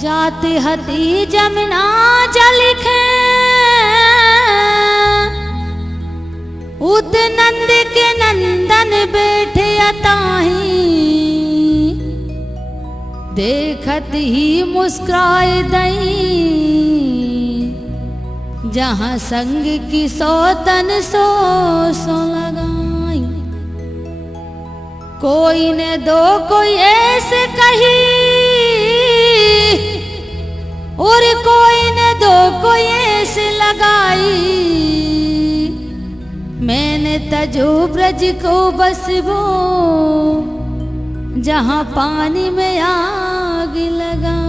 जाति हती जमुना जलिखे उत नंद के नंदन बैठे अताही देखत ही मुस्कुराए दई जहाँ संग की सौतन सो लगाई। कोई ने दो कोई ऐसे कही और कोई ने दो कोई ऐसे लगाई। मैंने तजो ब्रज को बस वो जहाँ पानी में आग लगाए।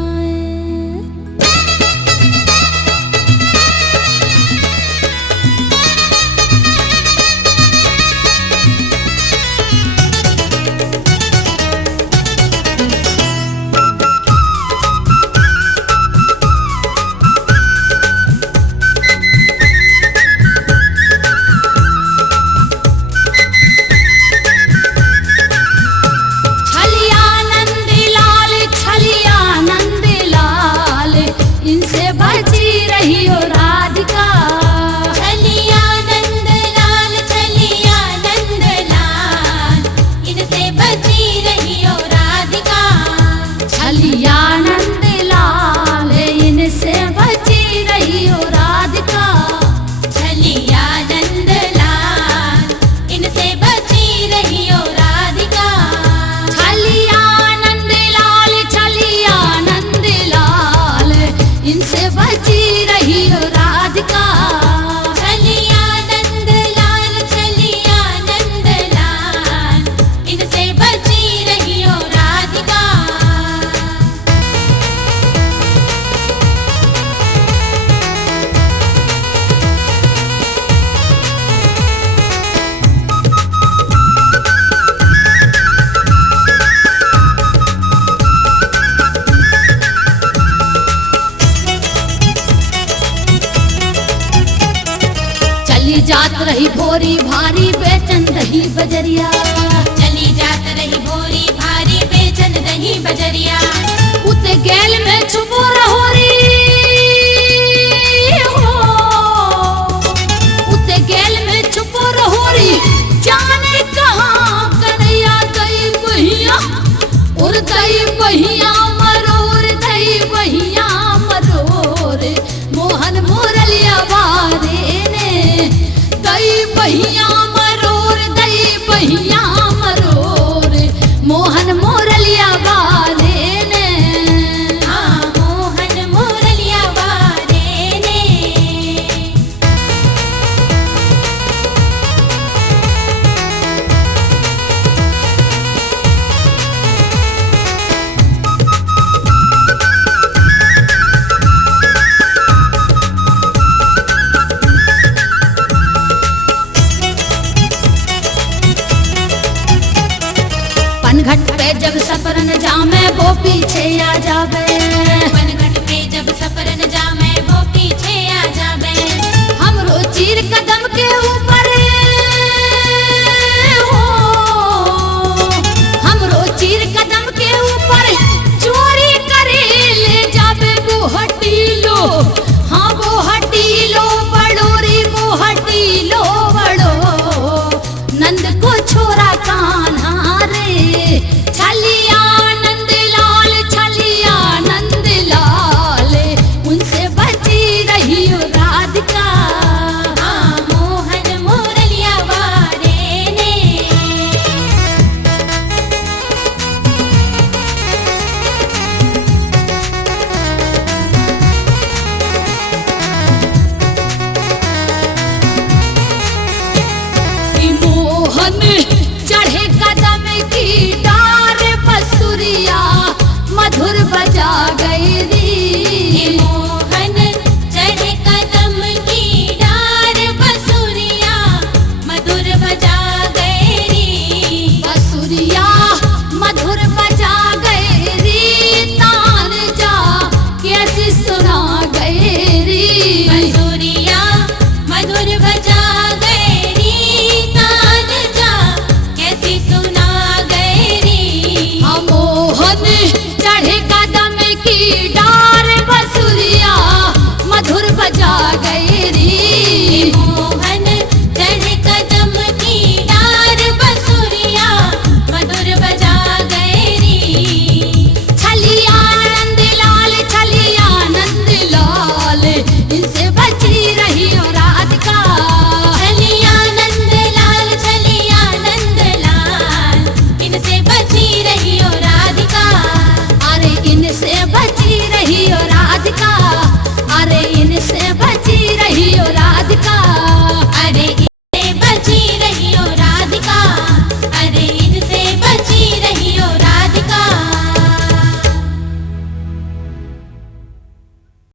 जात रही भोरी भारी बेचन दही बजरिया। चली जात रही भोरी भारी बेचन दही बजरिया। उते गैल में छुपो रहोरी हो, उते गैल में छुपो रहोरी जाने कहाँ कन्हैया दई बहिया और दई बहिया मरोर दई बहिया मरोर मोहन मोरलिया वारे दई बहिया मरोर दई बहिया मरोर मोहन मोरलिया वाले ने। हाँ मोहन मोरलिया वाले ने। पनघट पे जब सफरन जामे वो पीछे आ जावे। पनघट पे जब सफरन जामे वो पीछे आ जावे। हमरो चीर कदम के ऊपर हो, हमरो चीर कदम के ऊपर चोरी करे ले जावे वो हटीलो। हाँ वो हटीलो बड़ोरी वो हटीलो बड़ो नंद को छोरा कान्हा रे। छलिया नंद लाल छलिया नंद लाल उनसे बची रही राधिका। हाँ मोहन मोरलिया वाले ने। मोहन चढ़े कदम की डार बसुरिया मधुर बजा गई री। मोहन चढ़े कदम की डार बसुरिया मधुर बजा गए री। बसुरिया मधुर बजा गई री तान जा कैसी सुना गई री। बसुरिया मधुर बजा गए री तान जा कैसी सुना गए री। मोहन